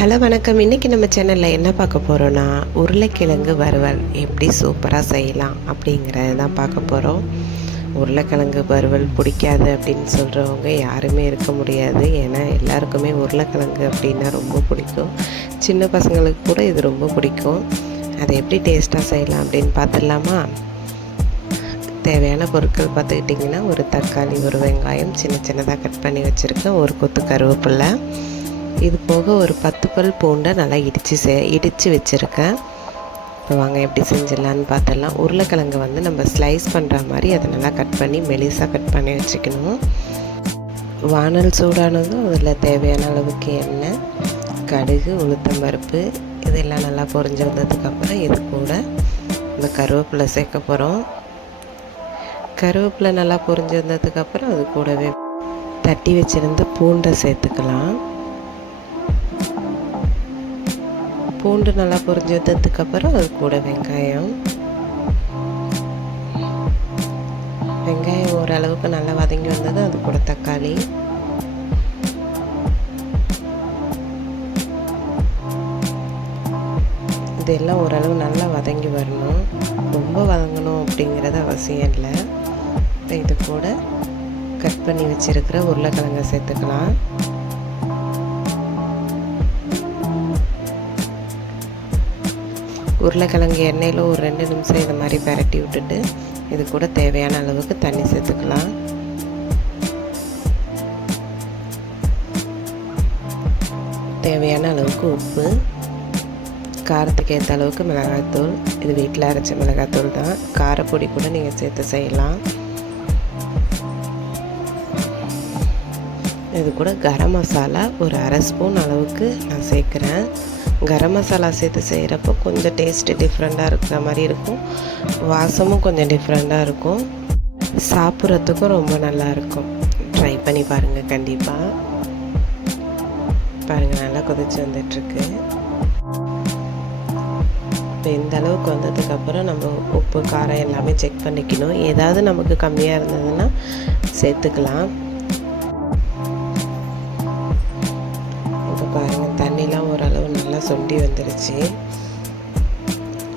Hello வணக்கம். இன்றைக்கி நம்ம சேனலில் என்ன பார்க்க போகிறோன்னா, உருளைக்கிழங்கு வறுவல் எப்படி சூப்பராக செய்யலாம் அப்படிங்கிறத தான் பார்க்க போகிறோம். உருளைக்கிழங்கு வறுவல் பிடிக்காது அப்படின்னு சொல்கிறவங்க யாருமே இருக்க முடியாது. ஏன்னா எல்லாருக்குமே உருளைக்கிழங்கு அப்படின்னா ரொம்ப பிடிக்கும். சின்ன பசங்களுக்கு கூட இது ரொம்ப பிடிக்கும். அதை எப்படி டேஸ்ட்டாக செய்யலாம் அப்படின்னு பார்த்துடலாமா? தேவையான பொருட்கள் பார்த்துக்கிட்டிங்கன்னா, ஒரு தக்காளி, ஒரு வெங்காயம் சின்ன சின்னதாக கட் பண்ணி வச்சுருக்கேன், ஒரு கொத்து கருவேப்பிலை, இது போக ஒரு 10 பல் பூண்டை நல்லா இடித்து வச்சுருக்கேன். இப்போ வாங்க எப்படி செஞ்சிடலான்னு பார்த்துடலாம். உருளைக்கிழங்கு வந்து நம்ம ஸ்லைஸ் பண்ணுற மாதிரி அதை நல்லா கட் பண்ணி மெலிசாக கட் பண்ணி வச்சுக்கணும். வானல் சூடானதும் அதில் தேவையான அளவுக்கு எண்ணெய், கடுகு, உளுத்தம்பருப்பு இதெல்லாம் நல்லா பொரிஞ்சு வந்ததுக்கப்புறம் இது கூட இந்த கருவேப்பிலை சேர்க்க போகிறோம். கருவேப்பிலை நல்லா பொரிஞ்சு வந்ததுக்கப்புறம் அது கூடவே தட்டி வச்சுருந்த பூண்டை சேர்த்துக்கலாம். பூண்டு நல்லா பொரிஞ்சு வந்ததுக்கப்புறம் அது கூட வெங்காயம் ஓரளவுக்கு நல்லா வதங்கி வந்தது. அது கூட தக்காளி, இதெல்லாம் ஓரளவு நல்லா வதங்கி வரணும். ரொம்ப வதங்கணும் அப்படிங்கிறது அவசியம் இல்லை. இது கூட கட் பண்ணி வச்சுருக்கிற உருளைக்கிழங்கை சேர்த்துக்கலாம். உருளைக்கிழங்கு எண்ணெயில் ஒரு 2 நிமிஷம் இது மாதிரி பரட்டி விட்டுட்டு இது கூட தேவையான அளவுக்கு தண்ணி சேர்த்துக்கலாம். தேவையான அளவுக்கு உப்பு, காரத்துக்கு ஏற்ற அளவுக்கு மிளகாய்த்தூள், இது வீட்டில் அரைச்ச மிளகாய்த்தூள் தான். காரப்பொடி கூட நீங்கள் சேர்த்து செய்யலாம். இது கூட கரம் மசாலா ஒரு 1/2 ஸ்பூன் அளவுக்கு நான் சேர்க்குறேன். கரம் மசாலா சேர்த்து செய்கிறப்போ கொஞ்சம் டேஸ்ட்டு டிஃப்ரெண்ட்டாக இருக்கிற மாதிரி இருக்கும். வாசமும் கொஞ்சம் டிஃப்ரெண்ட்டாக இருக்கும். சாப்பிட்றதுக்கும் ரொம்ப நல்லாயிருக்கும். ட்ரை பண்ணி பாருங்கள் கண்டிப்பாக. பாருங்கள், நல்லா கொதிச்சு வந்துட்டுருக்கு. இப்போ இந்த அளவுக்கு வந்ததுக்கப்புறம் நம்ம உப்பு, காரம் எல்லாமே செக் பண்ணிக்கணும். ஏதாவது நமக்கு கம்மியாக இருந்ததுன்னா சேர்த்துக்கலாம். இப்போ பாருங்கள், தண்ணிலாம் ஓரளவு நல்லா சுண்டி வந்துருச்சு.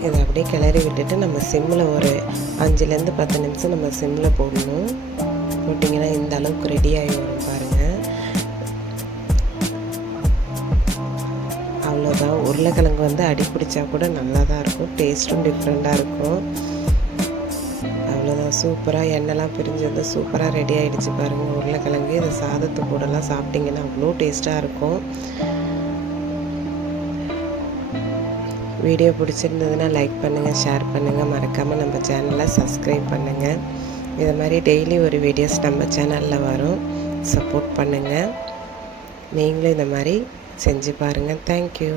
இதை அப்படியே கிளறி விட்டுட்டு நம்ம சிம்மில் ஒரு 5லேருந்து 10 நிமிஷம் நம்ம சிம்மில் போடணும். போட்டிங்கன்னா இந்த அளவுக்கு ரெடி ஆகி வரும் பாருங்கள். அவ்வளோதான். உருளைக்கிழங்கு வந்து அடி பிடிச்சா கூட நல்லா தான் இருக்கும். டேஸ்ட்டும் டிஃப்ரெண்ட்டாக இருக்கும். அவ்வளோதான். சூப்பராக எண்ணெய்லாம் பிரிஞ்சு வந்து சூப்பராக ரெடி ஆகிடுச்சு பாருங்கள் உருளைக்கிழங்கு. இதை சாதத்து கூடலாம் சாப்பிட்டிங்கன்னா அவ்வளோ டேஸ்ட்டாக இருக்கும். வீடியோ பிடிச்சிருந்ததுன்னா லைக் பண்ணுங்கள், ஷேர் பண்ணுங்கள், மறக்காமல் நம்ம சேனலை சப்ஸ்கிரைப் பண்ணுங்கள். இது மாதிரி டெய்லி ஒரு வீடியோஸ் நம்ம சேனலில் வரும். சப்போர்ட் பண்ணுங்கள். நீங்களும் இந்த மாதிரி செஞ்சு பாருங்கள். தேங்க்யூ.